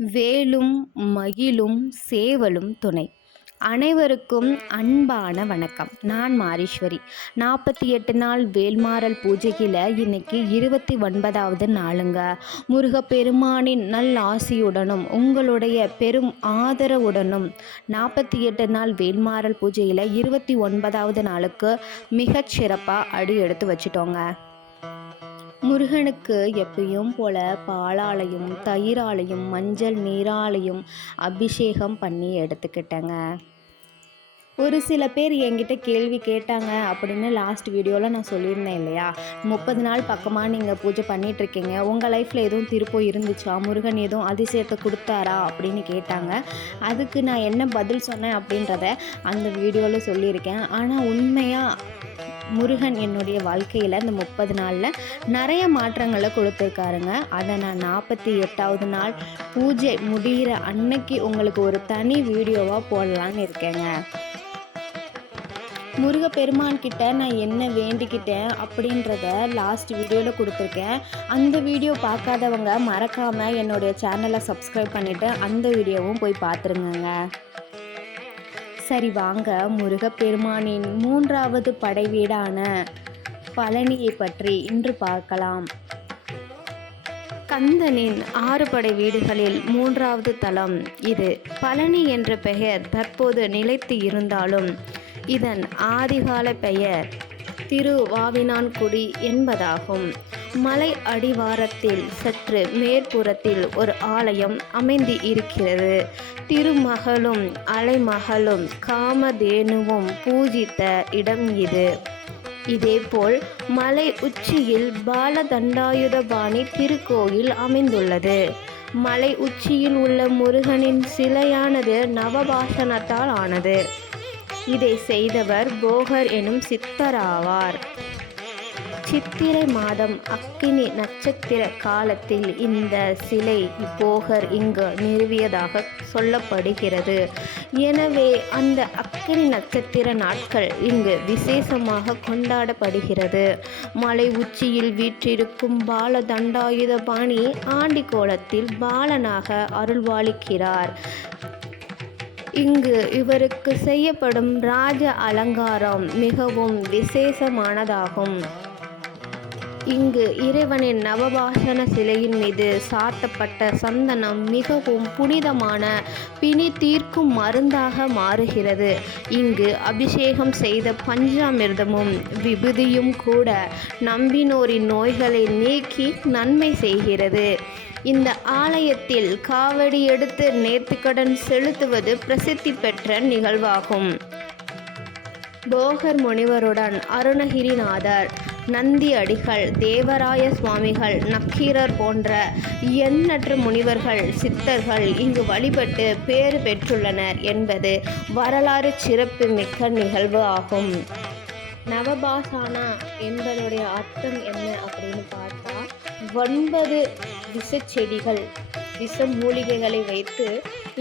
வேலும் மகிழும் சேவலும் துணை. அனைவருக்கும் அன்பான வணக்கம். நான் மாரீஸ்வரி. நாற்பத்தி எட்டு நாள் வேல்மாறல் பூஜையில் இன்னைக்கு இருபத்தி ஒன்பதாவது நாளுங்க. முருகப்பெருமானின் நல் ஆசியுடனும் உங்களுடைய பெரும் ஆதரவுடனும் நாற்பத்தி எட்டு நாள் வேல்மாறல் பூஜையில் இருபத்தி ஒன்பதாவது நாளுக்கு மிகச் சிறப்பாக அடி எடுத்து வச்சிட்டோங்க. முருகனுக்கு எப்பயும் போல பாலாலையும் தயிராலையும் மஞ்சள் நீராலையும் அபிஷேகம் பண்ணி எடுத்துக்கிட்டேங்க. ஒரு சில பேர் என்கிட்ட கேள்வி கேட்டாங்க அப்படின்னு லாஸ்ட் வீடியோவில் நான் சொல்லியிருந்தேன் இல்லையா? முப்பது நாள் பக்கமாக நீங்கள் பூஜை பண்ணிகிட்ருக்கீங்க உங்கள் லைஃப்பில் எதுவும் திருப்பம் இருந்துச்சா? முருகன் எதுவும் அதிசயத்தை கொடுத்தாரா? அப்படின்னு கேட்டாங்க. அதுக்கு நான் என்ன பதில் சொன்னேன் அப்படின்றத அந்த வீடியோவில் சொல்லியிருக்கேன். ஆனால் உண்மையாக முருகன் என்னுடைய வாழ்க்கையில் இந்த முப்பது நாளில் நிறைய மாற்றங்களை கொடுத்துருக்காருங்க. அதை நான் நாற்பத்தி எட்டாவது நாள் பூஜை முடிகிற அன்னைக்கு உங்களுக்கு ஒரு தனி வீடியோவாக போடலான்னு இருக்கேங்க. முருகப்பெருமான் கிட்ட நான் என்ன வேண்டிக்கிட்டேன் அப்படின்றத லாஸ்ட் வீடியோவில் கொடுத்துருக்கேன். அந்த வீடியோ பார்க்காதவங்க மறக்காமல் என்னுடைய சேனலை சப்ஸ்கிரைப் பண்ணிவிட்டு அந்த வீடியோவும் போய் பார்த்துருங்க சரி வாங்க. முருகப்பெருமானின் மூன்றாவது படை வீடான பழனியை பற்றி இன்று பார்க்கலாம். கந்தனின் ஆறு படை வீடுகளில் மூன்றாவது தலம் இது. பழனி என்ற பெயர் தற்போது நிலைத்து இருந்தாலும் இதன் ஆதிகால பெயர் திருவாவினான்குடி என்பதாகும். மலை அடிவாரத்தில் சற்று மேற்புறத்தில் ஒரு ஆலயம் அமைந்து இருக்கிறது. திருமகளும் அலைமகளும் காமதேனுவும் பூஜித்த இடம் இது. இதேபோல் மலை உச்சியில் பாலதண்டாயுதபாணி திருக்கோயில் அமைந்துள்ளது. மலை உச்சியில் உள்ள முருகனின் சிலையானது நவபாஷணத்தால் ஆனது. இதை செய்தவர் போகர் எனும் சித்தராவார். சித்திரை மாதம் அக்கினி நட்சத்திர காலத்தில் இந்த சிலை போகர் இங்கு நிறுவியதாக சொல்லப்படுகிறது. எனவே அந்த அக்கினி நட்சத்திர நாட்கள் இங்கு விசேஷமாக கொண்டாடப்படுகிறது. மலை உச்சியில் வீற்றிருக்கும் பால தண்டாயுதபாணி ஆண்டி கோலத்தில் பாலனாக அருள்வாளிக்கிறார். இங்கு இவருக்கு செய்யப்படும் ராஜ அலங்காரம் மிகவும் விசேஷமானதாகும். இங்கு இறைவனின் நவபாசன சிலையின் மீது சாத்தப்பட்ட சந்தனம் மிகவும் புனிதமான பிணி தீர்க்கும் மருந்தாக மாறுகிறது. இங்கு அபிஷேகம் செய்த பஞ்சாமிர்தமும் விபூதியும் கூட நம்பினோரின் நோய்களை நீக்கி நன்மை செய்கிறது. இந்த ஆலயத்தில் காவடி எடுத்து நேர்த்திக்கடன் செலுத்துவது பிரசித்தி பெற்ற நிகழ்வாகும். போகர் முனிவருடன் அருணகிரிநாதர் நந்தி அடிகள் தேவராய சுவாமிகள் நக்கீரர் போன்ற எண்ணற்ற முனிவர்கள் சித்தர்கள் இங்கு வழிபட்டு பேறு பெற்றுள்ளனர் என்பது வரலாறு சிறப்பு மிக்க நிகழ்வு ஆகும். நவபாசானா என்பதனுடைய அர்த்தம் என்ன அப்படின்னு பார்த்தா ஒன்பது விஷச்செடிகள் விஷ மூலிகைகளை வைத்து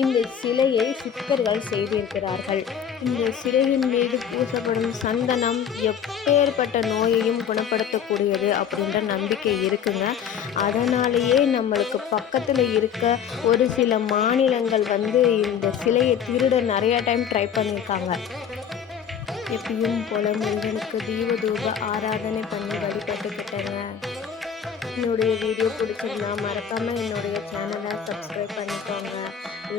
இந்த சிலையை சித்தர்கள் செய்திருக்கிறார்கள். இந்த சிலையின் மீது பூசப்படும் சந்தனம் எப்பேற்பட்ட நோயையும் குணப்படுத்தக்கூடியது அப்படின்ற நம்பிக்கை இருக்குங்க. அதனாலேயே நம்மளுக்கு பக்கத்தில் இருக்க ஒரு சில மாநிலங்கள் வந்து இந்த சிலையை திருட நிறைய டைம் ட்ரை பண்ணியிருக்காங்க. எப்பயும் போல முருகனுக்கு தீப தூப ஆராதனை பண்ணி வழிபட்டுக்கிட்டேங்க. என்னுடைய வீடியோ பிடிச்சிருந்தா மறக்காமல் என்னுடைய சேனலை சப்ஸ்கிரைப் பண்ணிக்கோங்க.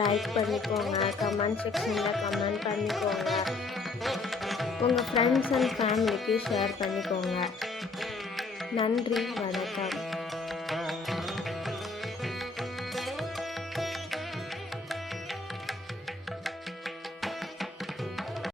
லைக் பண்ணிக்கோங்க. கமெண்ட் செக்ஷனில் கமெண்ட் பண்ணிக்கோங்க. உங்கள் ஃப்ரெண்ட்ஸ் அண்ட் ஃபேமிலிக்கு ஷேர் பண்ணிக்கோங்க. நன்றி வணக்கம்.